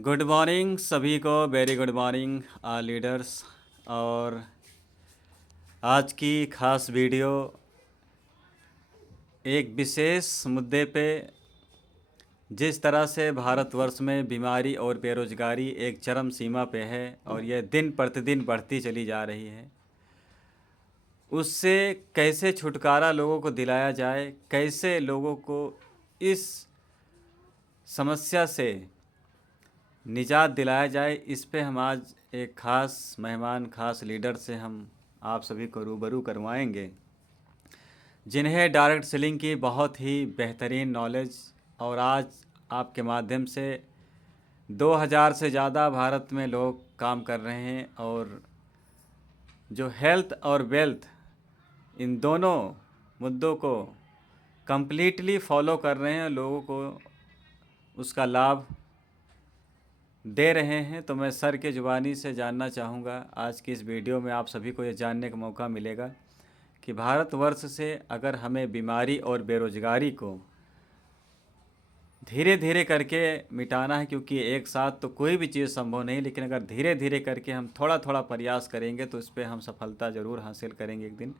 Good morning सभी को। Very good morning leaders. और आज की खास वीडियो एक विशेष मुद्दे पे, जिस तरह से भारतवर्ष में बीमारी और बेरोजगारी एक चरम सीमा पे है और यह दिन प्रतिदिन बढ़ती चली जा रही है, उससे कैसे छुटकारा लोगों को दिलाया जाए, कैसे लोगों को इस समस्या से निजात दिलाया जाए, इस पे हम आज एक ख़ास मेहमान, ख़ास लीडर से हम आप सभी को रूबरू करवाएंगे, जिन्हें डायरेक्ट सेलिंग की बहुत ही बेहतरीन नॉलेज और आज आपके माध्यम से 2000 से ज़्यादा भारत में लोग काम कर रहे हैं और जो हेल्थ और वेल्थ, इन दोनों मुद्दों को कम्प्लीटली फॉलो कर रहे हैं, लोगों को उसका लाभ दे रहे हैं। तो मैं सर के ज़ुबानी से जानना चाहूँगा, आज की इस वीडियो में आप सभी को ये जानने का मौका मिलेगा कि भारतवर्ष से अगर हमें बीमारी और बेरोजगारी को धीरे धीरे करके मिटाना है, क्योंकि एक साथ तो कोई भी चीज़ संभव नहीं, लेकिन अगर धीरे धीरे करके हम थोड़ा थोड़ा प्रयास करेंगे तो इस पर हम सफलता ज़रूर हासिल करेंगे एक दिन।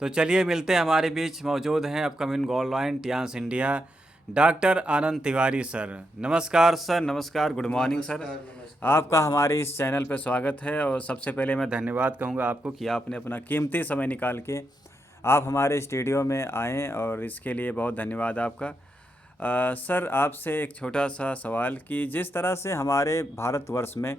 तो चलिए मिलते हैं। हमारे बीच मौजूद हैं अपकमिंग गोल्ड लाइन टियांस India doctor Anand Tiwari sir. नमस्कार सर। नमस्कार, गुड मॉर्निंग सर। नमस्कार। आपका हमारे इस चैनल पर स्वागत है और सबसे पहले मैं धन्यवाद कहूँगा आपको कि आपने अपना कीमती समय निकाल के आप हमारे स्टूडियो में आएँ, और इसके लिए बहुत धन्यवाद आपका। सर, आपसे एक छोटा सा सवाल कि जिस तरह से हमारे भारतवर्ष में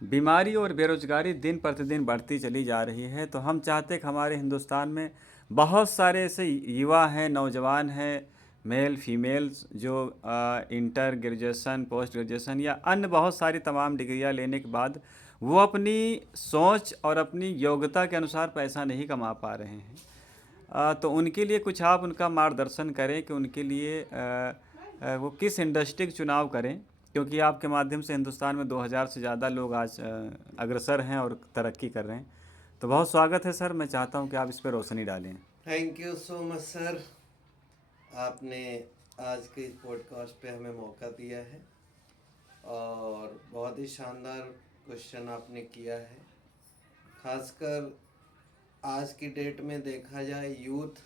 बीमारी और बेरोजगारी दिन प्रतिदिन बढ़ती चली जा रही है, तो हम चाहते हैं कि हमारे हिंदुस्तान में बहुत सारे ऐसे युवा हैं, नौजवान हैं, मेल फीमेल्स, जो इंटर ग्रेजुएशन, पोस्ट ग्रेजुएशन या अन्य बहुत सारी तमाम डिग्रियां लेने के बाद वो अपनी सोच और अपनी योग्यता के अनुसार पैसा नहीं कमा पा रहे हैं। तो उनके लिए कुछ आप उनका मार्गदर्शन करें कि उनके लिए वो किस इंडस्ट्री का चुनाव करें, क्योंकि आपके माध्यम से हिंदुस्तान में 2000 से ज़्यादा लोग आज अग्रसर हैं और तरक्की कर रहे हैं। तो बहुत स्वागत है सर। मैं चाहता हूं कि आप इस पर रोशनी डालें। Thank you so much sir, आपने आज के इस पॉडकास्ट पे हमें मौका दिया है और बहुत ही शानदार क्वेश्चन आपने किया है। खासकर आज की डेट में देखा जाए, यूथ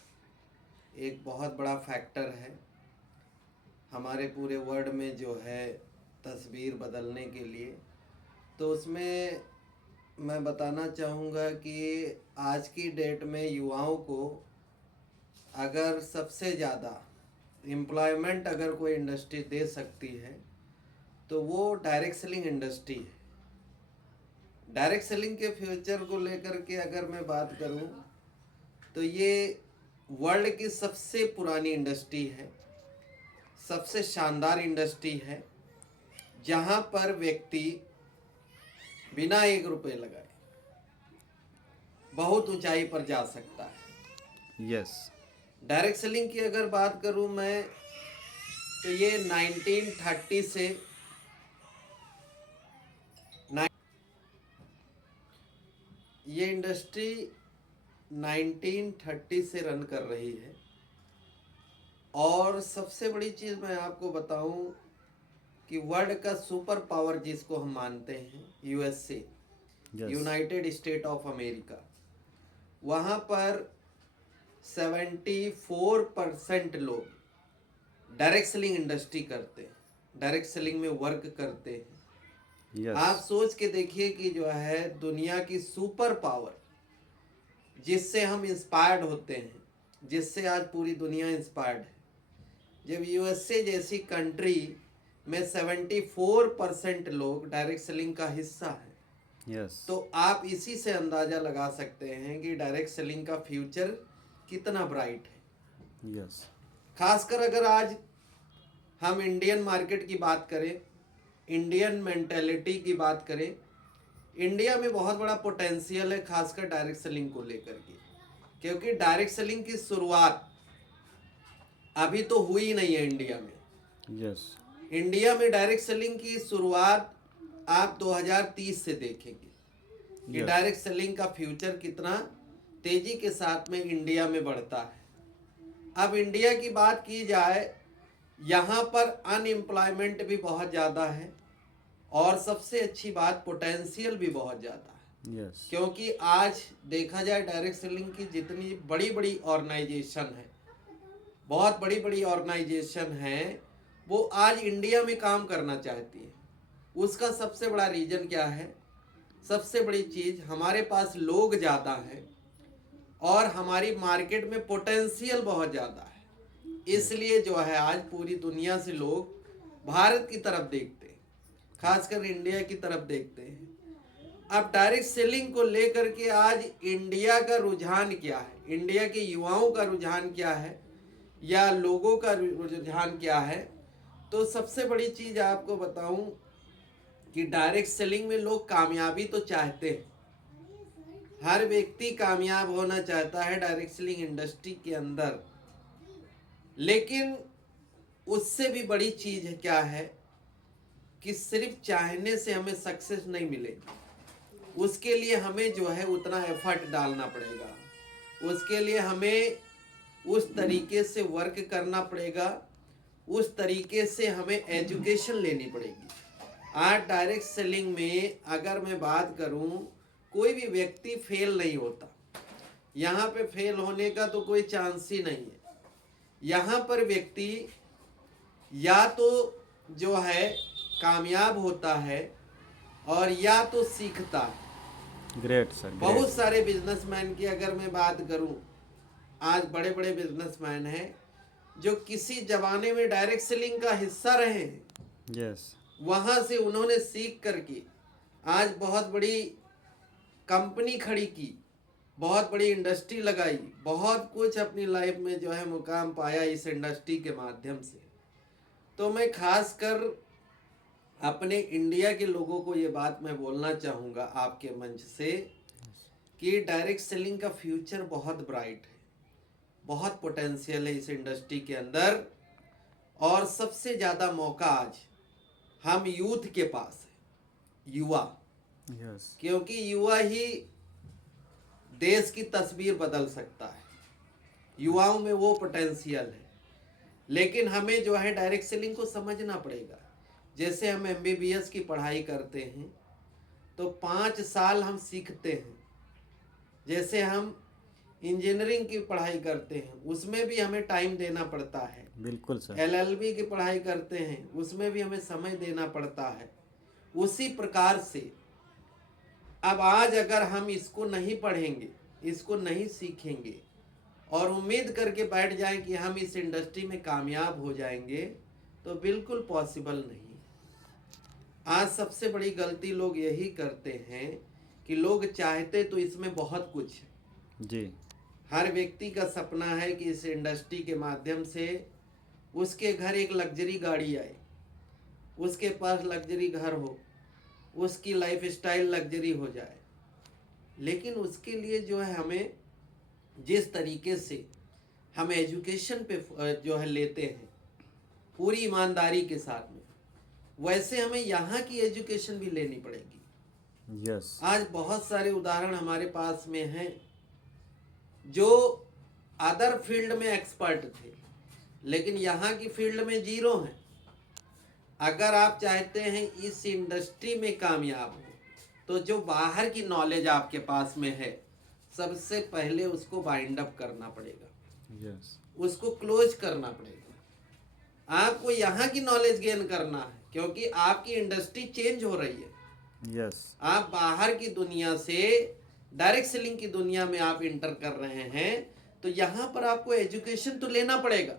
एक बहुत बड़ा फैक्टर है हमारे पूरे वर्ल्ड में जो है तस्वीर बदलने के लिए। तो उसमें मैं बताना चाहूँगा कि आज की डेट में युवाओं को अगर सबसे ज़्यादा एम्प्लॉयमेंट अगर कोई इंडस्ट्री दे सकती है तो वो डायरेक्ट सेलिंग इंडस्ट्री है। डायरेक्ट सेलिंग के फ्यूचर को लेकर के अगर मैं बात करूं तो ये वर्ल्ड की सबसे पुरानी इंडस्ट्री है, सबसे शानदार इंडस्ट्री है, जहां पर व्यक्ति बिना 1 रुपये लगाए बहुत ऊंचाई पर जा सकता है। यस। डायरेक्ट सेलिंग की अगर बात करूं मैं तो ये 1930 से ये इंडस्ट्री 1930 से रन कर रही है। और सबसे बड़ी चीज़ मैं आपको बताऊं कि वर्ल्ड का सुपर पावर जिसको हम मानते हैं, USA, United state of America, वहाँ पर 74% लोग डायरेक्ट सेलिंग इंडस्ट्री करते हैं, डायरेक्ट सेलिंग में वर्क करते हैं। आप सोच के देखिए कि जो है दुनिया की सुपर पावर जिससे हम इंस्पायर्ड होते हैं, जिससे आज पूरी दुनिया इंस्पायर्ड है, जब यूएसए जैसी कंट्री में 74% लोग डायरेक्ट सेलिंग का हिस्सा है, तो आप इसी से अंदाज़ा लगा सकते हैं कि डायरेक्ट सेलिंग का फ्यूचर कितना ब्राइट है। खासकर अगर आज हम इंडियन मार्केट की बात करें, इंडियन मेंटेलिटी की बात करें, इंडिया में बहुत बड़ा पोटेंशियल है खासकर डायरेक्ट सेलिंग को लेकर के, क्योंकि डायरेक्ट सेलिंग की शुरुआत अभी तो हुई ही नहीं है इंडिया में। इंडिया में डायरेक्ट सेलिंग की शुरुआत आप 2030 से देखेंगे कि डायरेक्ट सेलिंग का फ्यूचर कितना तेजी के साथ में इंडिया में बढ़ता है। अब इंडिया की बात की जाए, यहाँ पर अनएम्प्लॉयमेंट भी बहुत ज़्यादा है और सबसे अच्छी बात पोटेंशियल भी बहुत ज़्यादा है। यस, क्योंकि आज देखा जाए डायरेक्ट सेलिंग की जितनी बड़ी बड़ी ऑर्गेनाइजेशन है, बहुत बड़ी बड़ी ऑर्गेनाइजेशन है, वो आज इंडिया में काम करना चाहती है। उसका सबसे बड़ा रीजन क्या है? सबसे बड़ी चीज हमारे पास लोग ज़्यादा हैं और हमारी मार्केट में पोटेंशियल बहुत ज़्यादा है। इसलिए जो है आज पूरी दुनिया से लोग भारत की तरफ देखते हैं, खासकर इंडिया की तरफ देखते हैं। अब डायरेक्ट सेलिंग को लेकर के आज इंडिया का रुझान क्या है, इंडिया के युवाओं का रुझान क्या है या लोगों का रुझान क्या है? तो सबसे बड़ी चीज आपको बताऊं कि डायरेक्ट सेलिंग में लोग कामयाबी तो चाहते हैं, हर व्यक्ति कामयाब होना चाहता है डायरेक्ट सेलिंग इंडस्ट्री के अंदर। लेकिन उससे भी बड़ी चीज है क्या है कि सिर्फ चाहने से हमें सक्सेस नहीं मिलेगी, उसके लिए हमें जो है उतना एफर्ट डालना पड़ेगा, उसके लिए हमें उस तरीके से वर्क करना पड़ेगा, उस तरीके से हमें एजुकेशन लेनी पड़ेगी। आज डायरेक्ट सेलिंग में अगर मैं बात करूं, कोई भी व्यक्ति फेल नहीं होता, यहाँ पे फेल होने का तो कोई चांस ही नहीं है। यहाँ पर व्यक्ति या तो जो है कामयाब होता है और या तो सीखता है। ग्रेट सर, बहुत सारे बिजनेसमैन की अगर मैं बात करूं, आज बड़े बड़े बिजनेसमैन हैं जो किसी जमाने में डायरेक्ट सेलिंग का हिस्सा रहे हैं। यस, वहां से उन्होंने सीख करके आज बहुत बड़ी कंपनी खड़ी की, बहुत बड़ी इंडस्ट्री लगाई, बहुत कुछ अपनी लाइफ में जो है मुकाम पाया इस इंडस्ट्री के माध्यम से। तो मैं खास कर अपने इंडिया के लोगों को ये बात मैं बोलना चाहूँगा आपके मंच से कि डायरेक्ट सेलिंग का फ्यूचर बहुत ब्राइट है, बहुत पोटेंशियल है इस इंडस्ट्री के अंदर। और सबसे ज़्यादा मौका आज हम यूथ के पास है, युवा। यस, क्योंकि युवा ही देश की तस्वीर बदल सकता है, युवाओं में वो पोटेंशियल है। लेकिन हमें जो है डायरेक्ट सेलिंग को समझना पड़ेगा। जैसे हम MBBS की पढ़ाई करते हैं तो 5 साल हम सीखते हैं, जैसे हम इंजीनियरिंग की पढ़ाई करते हैं उसमें भी हमें टाइम देना पड़ता है। बिल्कुल सर। LLB की पढ़ाई करते हैं उसमें भी हमें समय देना पड़ता है। उसी प्रकार से अब आज अगर हम इसको नहीं पढ़ेंगे, इसको नहीं सीखेंगे और उम्मीद करके बैठ जाएं कि हम इस इंडस्ट्री में कामयाब हो जाएंगे, तो बिल्कुल पॉसिबल नहीं। आज सबसे बड़ी गलती लोग यही करते हैं कि लोग चाहते तो इसमें बहुत कुछ जी, हर व्यक्ति का सपना है कि इस इंडस्ट्री के माध्यम से उसके घर एक लग्जरी गाड़ी आए, उसके पास लग्जरी घर हो, उसकी लाइफ स्टाइल लग्जरी हो जाए। लेकिन उसके लिए जो है हमें जिस तरीके से हम एजुकेशन पे जो है लेते हैं पूरी ईमानदारी के साथ में, वैसे हमें यहाँ की एजुकेशन भी लेनी पड़ेगी। यस, आज बहुत सारे उदाहरण हमारे पास में हैं जो अदर फील्ड में एक्सपर्ट थे लेकिन यहाँ की फील्ड में जीरो हैं। अगर आप चाहते हैं इस इंडस्ट्री में कामयाब हो तो जो बाहर की नॉलेज आपके पास में है सबसे पहले उसको बाइंड अप करना पड़ेगा, यस, उसको क्लोज करना पड़ेगा। आपको यहाँ की नॉलेज गेन करना है क्योंकि आपकी इंडस्ट्री चेंज हो रही है। यस, आप बाहर की दुनिया से डायरेक्ट सेलिंग की दुनिया में आप इंटर कर रहे हैं तो यहाँ पर आपको एजुकेशन तो लेना पड़ेगा।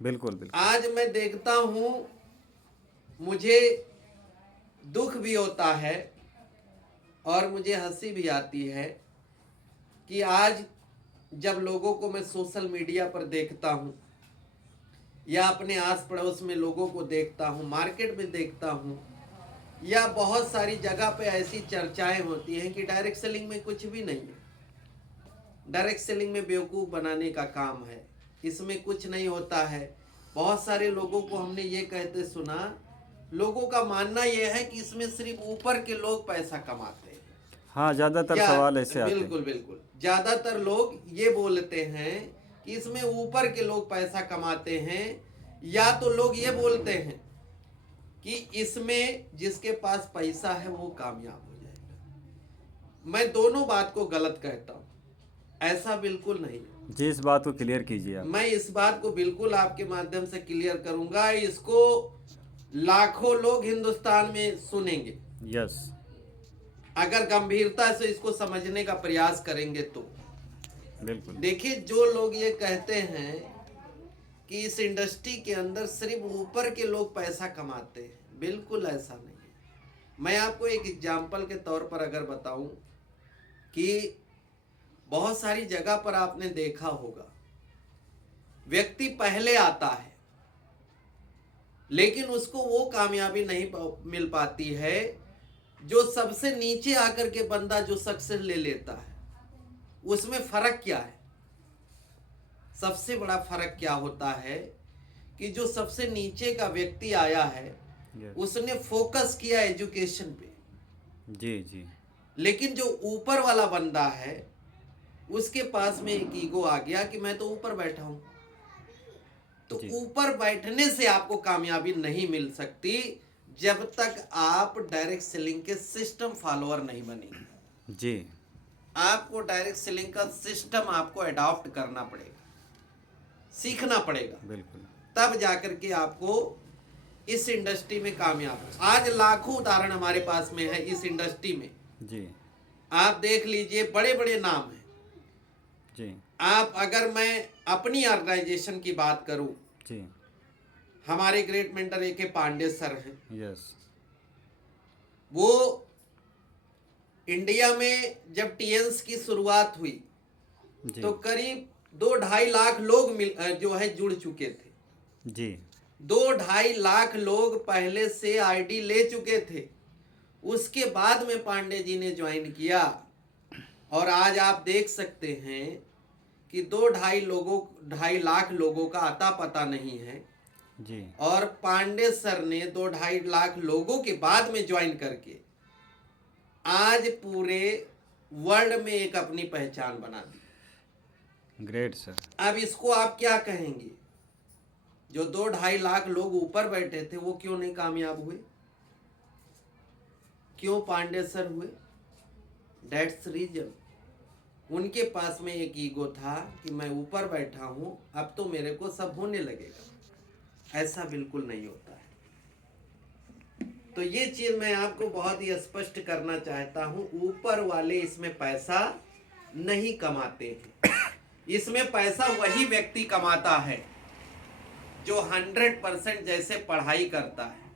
बिल्कुल बिल्कुल। आज मैं देखता हूँ, मुझे दुख भी होता है और मुझे हंसी भी आती है कि आज जब लोगों को मैं सोशल मीडिया पर देखता हूँ या अपने आस पड़ोस में लोगों को देखता हूँ, मार्केट में देखता हूँ या बहुत सारी जगह पे ऐसी चर्चाएं होती हैं कि डायरेक्ट सेलिंग में कुछ भी नहीं है, डायरेक्ट सेलिंग में बेवकूफ़ बनाने का काम है, इसमें कुछ नहीं होता है। बहुत सारे लोगों को हमने ये कहते सुना, लोगों का मानना यह है कि इसमें सिर्फ ऊपर के लोग पैसा कमाते हैं। हाँ, ज़्यादातर सवाल ऐसे आते हैं। बिल्कुल बिल्कुल, ज़्यादातर लोग ये बोलते हैं कि इसमें ऊपर के लोग पैसा कमाते हैं, या तो लोग ये बोलते हैं कि इसमें जिसके पास पैसा है वो कामयाब हो जाएगा। मैं दोनों बात को गलत कहता हूँ, ऐसा बिल्कुल नहीं है। जी, इस बात को क्लियर कीजिए आप। मैं इस बात को बिल्कुल आपके माध्यम से क्लियर करूंगा। इसको लाखों लोग हिंदुस्तान में सुनेंगे, यस, अगर गंभीरता से इसको समझने का प्रयास करेंगे तो। बिल्कुल। देखिए, जो लोग ये कहते हैं कि इस इंडस्ट्री के अंदर सिर्फ ऊपर के लोग पैसा कमाते हैं, बिल्कुल ऐसा नहीं है। मैं आपको एक एग्जाम्पल के तौर पर अगर बताऊं कि बहुत सारी जगह पर आपने देखा होगा, व्यक्ति पहले आता है लेकिन उसको वो कामयाबी नहीं मिल पाती है जो सबसे नीचे आकर के बंदा जो सक्सेस ले लेता है। उसमें फर्क क्या है? सबसे बड़ा फर्क क्या होता है कि जो सबसे नीचे का व्यक्ति आया है उसने फोकस किया एजुकेशन पे, जी जी, लेकिन जो ऊपर वाला बंदा है उसके पास में एक ईगो आ गया कि मैं तो ऊपर बैठा हूं। तो ऊपर बैठने से आपको कामयाबी नहीं मिल सकती जब तक आप डायरेक्ट सेलिंग के सिस्टम फॉलोअर नहीं बनेंगे। जी, आपको डायरेक्ट सेलिंग का सिस्टम आपको अडॉप्ट करना पड़ेगा, सीखना पड़ेगा, बिल्कुल। तब जाकर के आपको इस इंडस्ट्री में कामयाब हो। आज लाखों उदाहरण हमारे पास में है इस इंडस्ट्री में। जी, आप देख लीजिए, बड़े बड़े नाम हैं। जी, आप, अगर मैं अपनी ऑर्गेनाइजेशन की बात करूं, जी, हमारे ग्रेट मेंटर ए के पांडे सर हैं। यस, वो इंडिया में जब टीएंस की शुरुआत हुई जी, तो करीब 2-2.5 लाख लोग जो है जुड़ चुके थे। जी, 2-2.5 लाख लोग पहले से आईडी ले चुके थे। उसके बाद में पांडे जी ने ज्वाइन किया और आज आप देख सकते हैं कि 2-2.5 लाख लोगों का अता पता नहीं है जी, और पांडे सर ने 2-2.5 लाख लोगों के बाद में ज्वाइन करके आज पूरे वर्ल्ड में एक अपनी पहचान बना दी। Great sir. अब इसको आप क्या कहेंगे? जो 2-2.5 लाख लोग ऊपर बैठे थे वो क्यों नहीं कामयाब हुए? क्यों पांडे सर हुए? That's reason. उनके पास में एक ईगो था कि मैं ऊपर बैठा हूं, अब तो मेरे को सब होने लगेगा। ऐसा बिल्कुल नहीं होता है। तो ये चीज मैं आपको बहुत ही स्पष्ट करना चाहता हूं, ऊपर वाले इसमें पैसा नहीं कमाते हैं। इसमें पैसा वही व्यक्ति कमाता है जो 100% जैसे पढ़ाई करता है,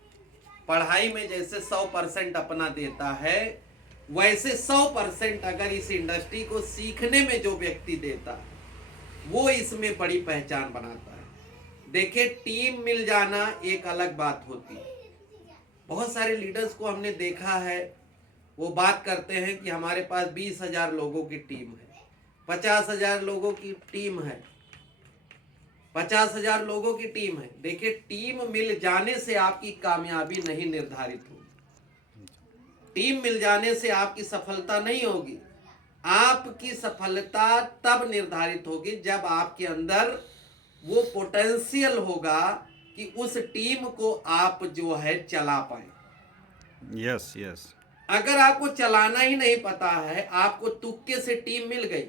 पढ़ाई में जैसे 100% अपना देता है, वैसे 100% अगर इस इंडस्ट्री को सीखने में जो व्यक्ति देता है वो इसमें बड़ी पहचान बनाता है। देखिए, टीम मिल जाना एक अलग बात होती है। बहुत सारे लीडर्स को हमने देखा है, वो बात करते हैं कि हमारे पास 20,000 लोगों की टीम है, 50,000 लोगों की टीम है, 50,000 लोगों की टीम है। देखिए, टीम मिल जाने से आपकी कामयाबी नहीं निर्धारित होगी। टीम मिल जाने से आपकी सफलता नहीं होगी। आपकी सफलता तब निर्धारित होगी जब आपके अंदर वो पोटेंशियल होगा कि उस टीम को आप जो है चला पाए। यस, यस, अगर आपको चलाना ही नहीं पता है, आपको तुक्के से टीम मिल गई,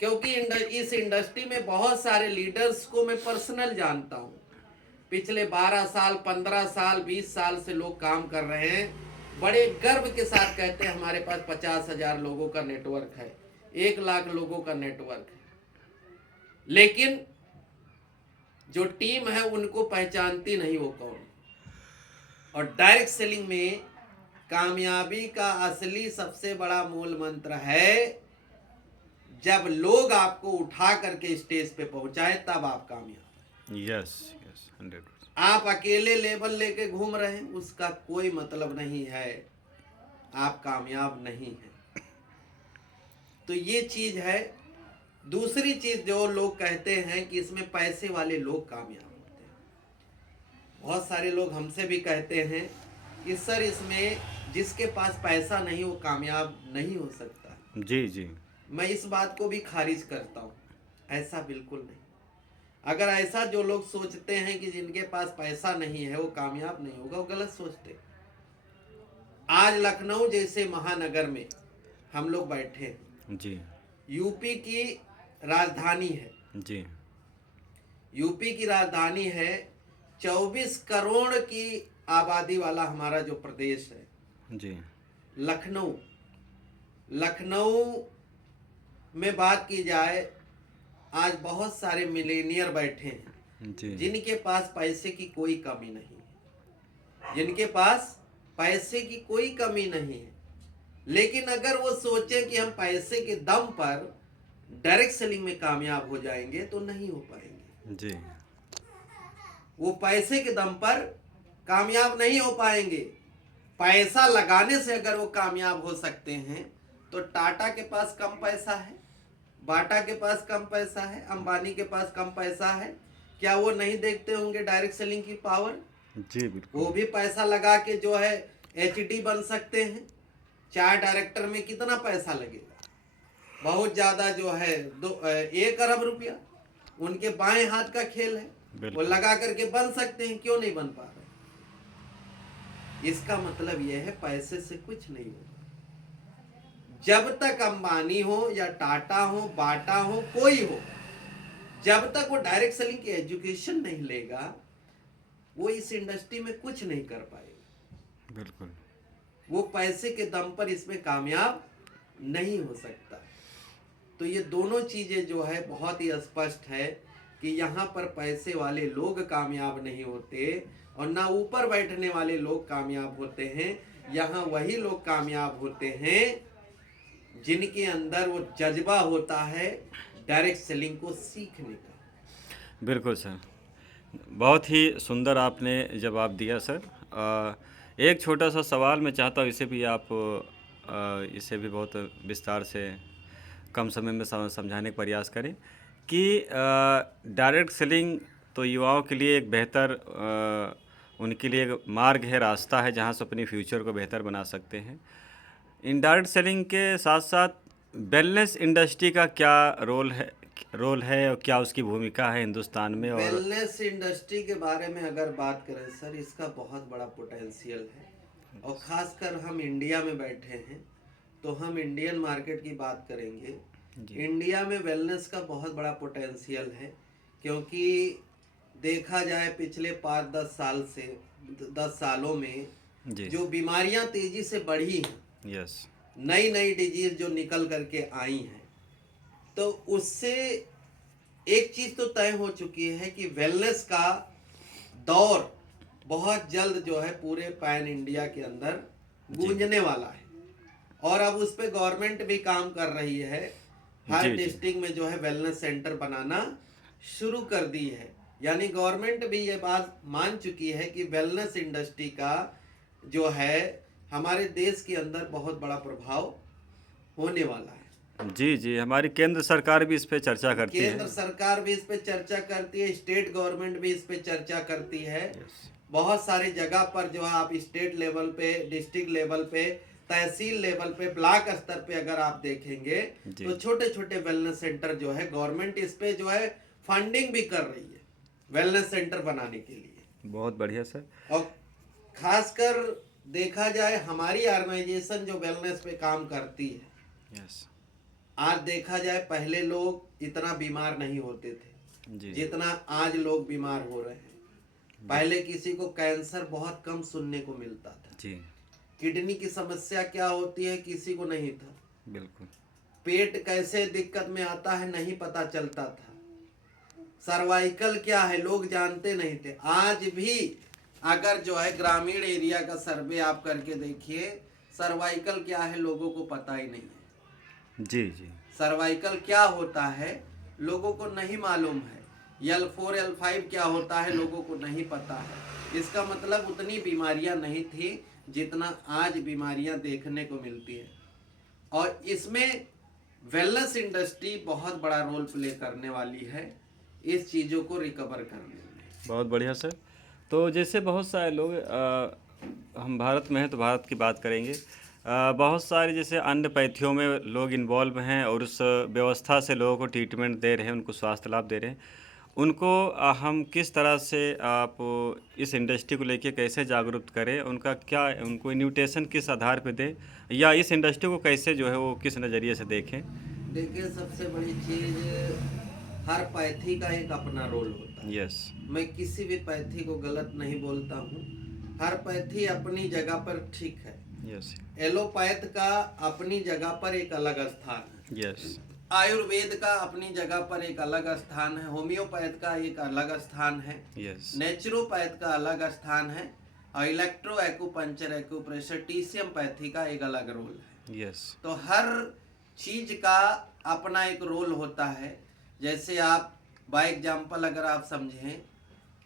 क्योंकि इस इंडस्ट्री में बहुत सारे लीडर्स को मैं पर्सनल जानता हूं। पिछले 12 साल, 15 साल, 20 साल से लोग काम कर रहे हैं, बड़े गर्व के साथ कहते हैं हमारे पास 50,000 लोगों का नेटवर्क है, 1 लाख लोगों का नेटवर्क है, लेकिन जो टीम है उनको पहचानती नहीं वो कौन। और डायरेक्ट सेलिंग में कामयाबी का असली सबसे बड़ा मूल मंत्र है, जब लोग आपको उठा करके स्टेज पे पहुंचाए तब आप कामयाब। Yes, yes, 100%। आप अकेले लेबल लेके घूम रहे हैं, उसका कोई मतलब नहीं है, आप कामयाब नहीं हैं। तो ये चीज है। दूसरी चीज जो लोग कहते हैं कि इसमें पैसे वाले लोग कामयाब होते हैं। बहुत सारे लोग हमसे भी कहते हैं कि सर, इसमें जिसके पास पैसा नहीं वो कामयाब नहीं हो सकता। जी जी, मैं इस बात को भी खारिज करता हूँ, ऐसा बिल्कुल नहीं। अगर ऐसा जो लोग सोचते हैं कि जिनके पास पैसा नहीं है वो कामयाब नहीं होगा, वो गलत सोचते हैं। आज लखनऊ जैसे महानगर में हम लोग बैठे हैं, जी यूपी की राजधानी है, जी यूपी की राजधानी है, 24 करोड़ की आबादी वाला हमारा जो प्रदेश है जी लखनऊ। लखनऊ में बात की जाए, आज बहुत सारे मिलेनियर बैठे हैं जी जिनके पास पैसे की कोई कमी नहीं है, जिनके पास पैसे की कोई कमी नहीं है, लेकिन अगर वो सोचें कि हम पैसे के दम पर डायरेक्ट सेलिंग में कामयाब हो जाएंगे तो नहीं हो पाएंगे। जी वो पैसे के दम पर कामयाब नहीं हो पाएंगे। पैसा लगाने से अगर वो कामयाब हो सकते हैं तो टाटा के पास कम पैसा है, बाटा के पास कम पैसा है, अंबानी के पास कम पैसा है, क्या वो नहीं देखते होंगे डायरेक्ट सेलिंग की पावर? जी बिल्कुल। वो भी पैसा लगा के जो है एचडी बन सकते हैं। 4 डायरेक्टर में कितना पैसा लगेगा? बहुत ज्यादा जो है 1 अरब रुपया उनके बाएं हाथ का खेल है, वो लगा करके बन सकते हैं, क्यों नहीं बन पा रहे? इसका मतलब यह है पैसे से कुछ नहीं होगा। जब तक अंबानी हो या टाटा हो, बाटा हो, कोई हो, जब तक वो डायरेक्ट सेलिंग की एजुकेशन नहीं लेगा वो इस इंडस्ट्री में कुछ नहीं कर पाएगा। बिल्कुल। वो पैसे के दम पर इसमें कामयाब नहीं हो सकता। तो ये दोनों चीजें जो है बहुत ही स्पष्ट है कि यहाँ पर पैसे वाले लोग कामयाब नहीं होते और ना ऊपर बैठने वाले लोग कामयाब होते हैं। यहाँ वही लोग कामयाब होते हैं जिनके अंदर वो जज्बा होता है डायरेक्ट सेलिंग को सीखने का। बिल्कुल सर, बहुत ही सुंदर आपने जवाब दिया सर। एक छोटा सा सवाल मैं चाहता हूँ, इसे भी आप इसे भी बहुत विस्तार से कम समय में समझाने का प्रयास करें कि डायरेक्ट सेलिंग तो युवाओं के लिए एक बेहतर उनके लिए एक मार्ग है, रास्ता है जहाँ से अपनी फ्यूचर को बेहतर बना सकते हैं। इनडायरेक्ट सेलिंग के साथ साथ वेलनेस इंडस्ट्री का क्या रोल है और क्या उसकी भूमिका है हिंदुस्तान में? और वेलनेस इंडस्ट्री के बारे में अगर बात करें सर, इसका बहुत बड़ा पोटेंशियल है और खासकर हम इंडिया में बैठे हैं तो हम इंडियन मार्केट की बात करेंगे। इंडिया में वेलनेस का बहुत बड़ा पोटेंशियल है, क्योंकि देखा जाए पिछले 5-10 साल से 10 सालों में जो बीमारियां तेजी से बढ़ी हैं, यस, नई नई डिजीज जो निकल करके आई हैं, तो उससे एक चीज तो तय हो चुकी है कि वेलनेस का दौर बहुत जल्द जो है पूरे पैन इंडिया के अंदर गूंजने वाला है और अब उस पे गवर्नमेंट भी काम कर रही है। हर डिस्ट्रिक्ट में जो है वेलनेस सेंटर बनाना शुरू कर दी है, यानी गवर्नमेंट भी ये बात मान चुकी है कि वेलनेस इंडस्ट्री का जो है हमारे देश के अंदर बहुत बड़ा प्रभाव होने वाला है। जी जी, हमारी केंद्र सरकार भी इस पे चर्चा करती है। केंद्र सरकार भी इस पे चर्चा करती है, स्टेट गवर्नमेंट भी इस पे चर्चा करती है। बहुत सारी जगह पर जो है आप स्टेट लेवल पे, डिस्ट्रिक्ट लेवल पे, तहसील लेवल पे, ब्लॉक स्तर पे अगर आप देखेंगे तो छोटे छोटे वेलनेस सेंटर जो है गवर्नमेंट इस पे जो है फंडिंग भी कर रही है वेलनेस सेंटर बनाने के लिए। बहुत बढ़िया सर। और खासकर देखा जाए हमारी ऑर्गेनाइजेशन जो वेलनेस पे काम करती है, यस, आज देखा जाए पहले लोग इतना बीमार नहीं होते थे जितना आज लोग बीमार हो रहे हैं। पहले किसी को कैंसर बहुत कम सुनने को मिलता था जी। किडनी की समस्या क्या होती है किसी को नहीं था, बिल्कुल। पेट कैसे दिक्कत में आता है नहीं पता चलता था। सर्वाइकल क्या है लोग जानते नहीं थे। आज भी अगर जो है ग्रामीण एरिया का सर्वे आप करके देखिए, सर्वाइकल क्या है लोगों को पता ही नहीं है। जी जी, सर्वाइकल क्या होता है लोगों को नहीं मालूम है। L4 L5 क्या होता है लोगों को नहीं पता है। इसका मतलब उतनी बीमारियां नहीं थी जितना आज बीमारियां देखने को मिलती है और इसमें वेलनेस इंडस्ट्री बहुत बड़ा रोल प्ले करने वाली है इस चीज़ों को रिकवर करने में। बहुत बढ़िया सर। तो जैसे बहुत सारे लोग हम भारत में हैं तो भारत की बात करेंगे, बहुत सारे जैसे अन्य पैथियों में लोग इन्वॉल्व हैं और उस व्यवस्था से लोगों को ट्रीटमेंट दे रहे हैं, उनको स्वास्थ्य लाभ दे रहे हैं। उनको हम किस तरह से आप इस इंडस्ट्री को लेके कैसे जागरूक करें, उनका क्या, उनको इन्विटेशन किस आधार पे दें, या इस इंडस्ट्री को कैसे जो है वो किस नज़रिए से देखें? देखिए, सबसे बड़ी चीज, हर पैथी का एक अपना रोल होता है। यस। मैं किसी भी पैथी को गलत नहीं बोलता हूँ। हर पैथी अपनी जगह पर ठीक है। यस। एलोपैथ का अपनी जगह पर एक अलग स्थान है। यस। आयुर्वेद का अपनी जगह पर एक अलग स्थान है। होम्योपैथ का एक अलग स्थान है। यस। नेचुरोपैथ का अलग स्थान है। और electro acupuncture, acupressure, TCM pathy का एक अलग रोल है। यस। तो हर चीज का अपना एक रोल होता है। जैसे आप बाय एग्जाम्पल अगर आप समझें,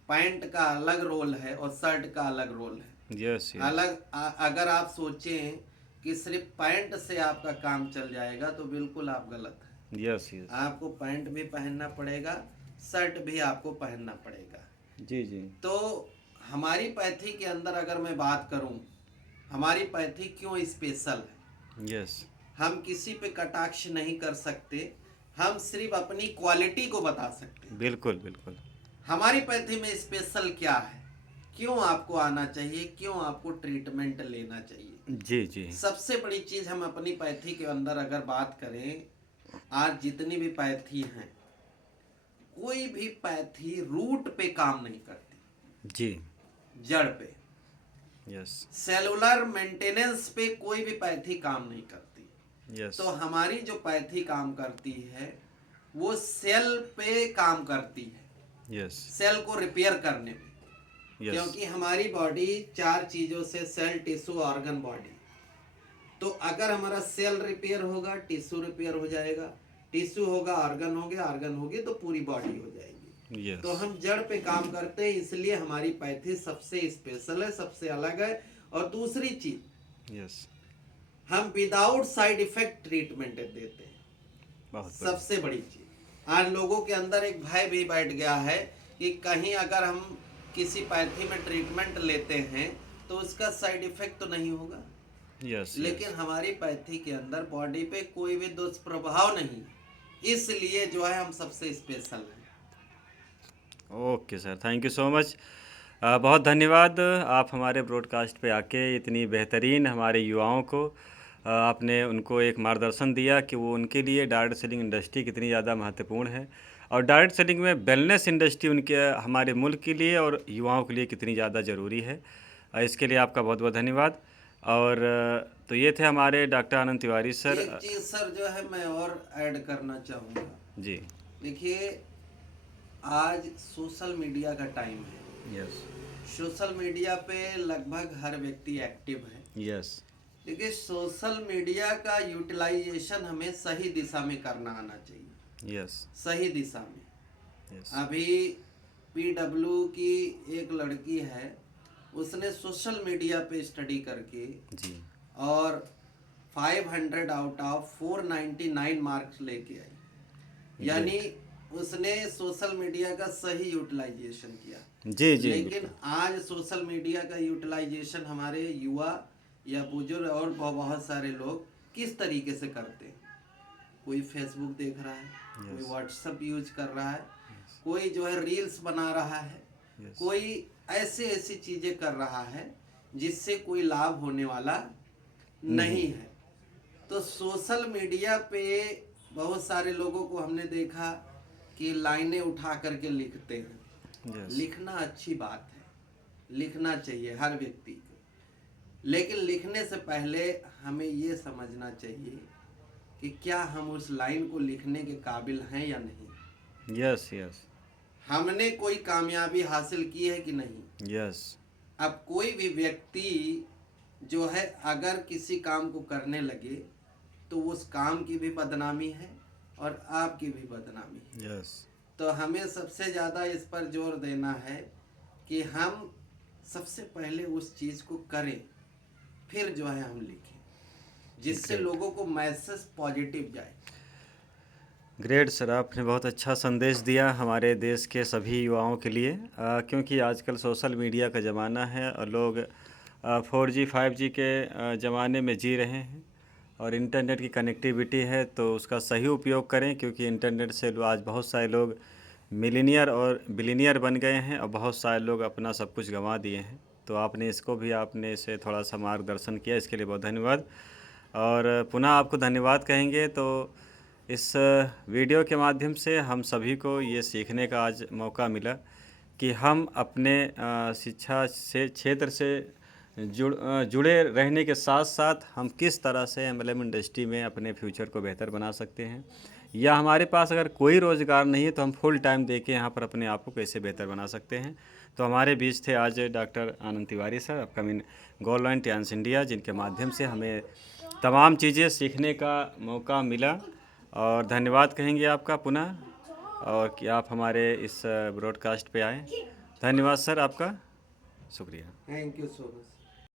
पैंट का अलग रोल है और शर्ट का अलग रोल है। यस। अगर आप सोचें कि सिर्फ पैंट से आपका काम चल जाएगा तो बिल्कुल आप गलत हैं। यस। यस। आपको पैंट भी पहनना पड़ेगा, शर्ट भी आपको पहनना पड़ेगा। जी जी। तो हमारी पैथी के अंदर अगर मैं बात करूं, हमारी पैथी क्यों स्पेशल है। यस। हम किसी पे कटाक्ष नहीं कर सकते, हम सिर्फ अपनी क्वालिटी को बता सकते हैं। बिल्कुल बिल्कुल। हमारी पैथी में स्पेशल क्या है, क्यों आपको आना चाहिए, क्यों आपको ट्रीटमेंट लेना चाहिए। जी जी। सबसे बड़ी चीज, हम अपनी पैथी के अंदर अगर बात करें, आज जितनी भी पैथी हैं, कोई भी पैथी रूट पे काम नहीं करती, जी। जड़ पे, यस। सेलुलर मेंटेनेंस पे कोई भी पैथी काम नहीं करती। यस। तो हमारी जो पैथी काम करती है वो सेल पे काम करती है। यस। सेल को रिपेयर करने में। यस। क्योंकि हमारी बॉडी 4 चीजों से, सेल, टिश्यू, ऑर्गन, बॉडी। तो अगर हमारा सेल रिपेयर होगा, टिश्यू रिपेयर हो जाएगा, टिश्यू होगा, ऑर्गन हो गया, ऑर्गन हो गया तो पूरी बॉडी हो जाएगी। यस। तो हम जड़ पे काम करते हैं, इसलिए हमारी पैथी सबसे स्पेशल है, सबसे अलग है। और दूसरी चीज, यस, हम विदाउट साइड इफेक्ट ट्रीटमेंट देते हैं। बहुत सबसे बड़ी चीज, आज लोगों के अंदर एक भय भी बैठ गया है कि कहीं अगर हम किसी पैथी में ट्रीटमेंट लेते हैं तो उसका साइड इफेक्ट तो नहीं होगा। यस। लेकिन हमारी पैथी के अंदर बॉडी पे कोई भी दुष्प्रभाव नहीं, इसलिए जो है हम सबसे स्पेशल हैं। Okay sir, thank you so much. बहुत धन्यवाद, आप हमारे ब्रॉडकास्ट पे आके इतनी बेहतरीन हमारे युवाओं को आपने उनको एक मार्गदर्शन दिया कि वो उनके लिए डायरेक्ट सेलिंग इंडस्ट्री कितनी ज़्यादा महत्वपूर्ण है, और डायरेक्ट सेलिंग में वेलनेस इंडस्ट्री उनके हमारे मुल्क के लिए और युवाओं के लिए कितनी ज़्यादा ज़रूरी है। इसके लिए आपका बहुत बहुत धन्यवाद। और तो ये थे हमारे डॉक्टर आनंद तिवारी सर। एक चीज सर जो है मैं और ऐड करना चाहूँगा। जी। देखिए, आज सोशल मीडिया का टाइम है। यस। सोशल मीडिया पे लगभग हर व्यक्ति एक्टिव है। यस। देखिए, सोशल मीडिया का यूटिलाइजेशन हमें सही दिशा में करना आना चाहिए। यस। सही दिशा में। यस। अभी PW की एक लड़की है, उसने सोशल मीडिया पे स्टडी करके जी। और 500 आउट ऑफ 499 मार्क्स लेके आई। यानी उसने सोशल मीडिया का सही यूटिलाइजेशन किया। जी जी। लेकिन आज सोशल मीडिया का यूटिलाइजेशन हमारे युवा या बुजुर्ग और बहुत सारे लोग किस तरीके से करते हैं। कोई फेसबुक देख रहा है, कोई व्हाट्सएप यूज कर रहा है, कोई जो है रील्स बना रहा है, कोई ऐसी चीजें कर रहा है जिससे कोई लाभ होने वाला नहीं है। तो सोशल मीडिया पे बहुत सारे लोगों को हमने देखा कि लाइनें उठा करके लिखते हैं। लिखना अच्छी बात है, लिखना चाहिए हर व्यक्ति को, लेकिन लिखने से पहले हमें ये समझना चाहिए कि क्या हम उस लाइन को लिखने के काबिल हैं या नहीं। यस। यस। हमने कोई कामयाबी हासिल की है कि नहीं। यस। अब कोई भी व्यक्ति जो है अगर किसी काम को करने लगे तो उस काम की भी बदनामी है और आपकी भी बदनामी है। यस। तो हमें सबसे ज़्यादा इस पर जोर देना है कि हम सबसे पहले उस चीज़ को करें, फिर जो है हम लिखें, जिससे लोगों को मैसेज पॉजिटिव जाए। ग्रेट सर, आपने बहुत अच्छा संदेश दिया हमारे देश के सभी युवाओं के लिए, क्योंकि आजकल सोशल मीडिया का ज़माना है और लोग 4G 5G के ज़माने में जी रहे हैं, और इंटरनेट की कनेक्टिविटी है तो उसका सही उपयोग करें, क्योंकि इंटरनेट से आज बहुत सारे लोग मिलीनियर और बिलीनियर बन गए हैं और बहुत सारे लोग अपना सब कुछ गंवा दिए हैं। तो आपने इसे थोड़ा सा मार्गदर्शन किया, इसके लिए बहुत धन्यवाद। और पुनः आपको धन्यवाद कहेंगे। तो इस वीडियो के माध्यम से हम सभी को ये सीखने का आज मौका मिला कि हम अपने शिक्षा से क्षेत्र से जुड़े रहने के साथ साथ हम किस तरह से एमएलएम इंडस्ट्री में अपने फ्यूचर को बेहतर बना सकते हैं, या हमारे पास अगर कोई रोज़गार नहीं है तो हम फुल टाइम दे के यहाँ पर अपने आप को कैसे बेहतर बना सकते हैं। तो हमारे बीच थे आज doctor Anand Tiwari sir, upcoming government times India, जिनके माध्यम से हमें तमाम चीज़ें सीखने का मौका मिला। और धन्यवाद कहेंगे आपका पुनः, और कि आप हमारे इस ब्रॉडकास्ट पे आए। धन्यवाद सर, आपका शुक्रिया। Thank you so much.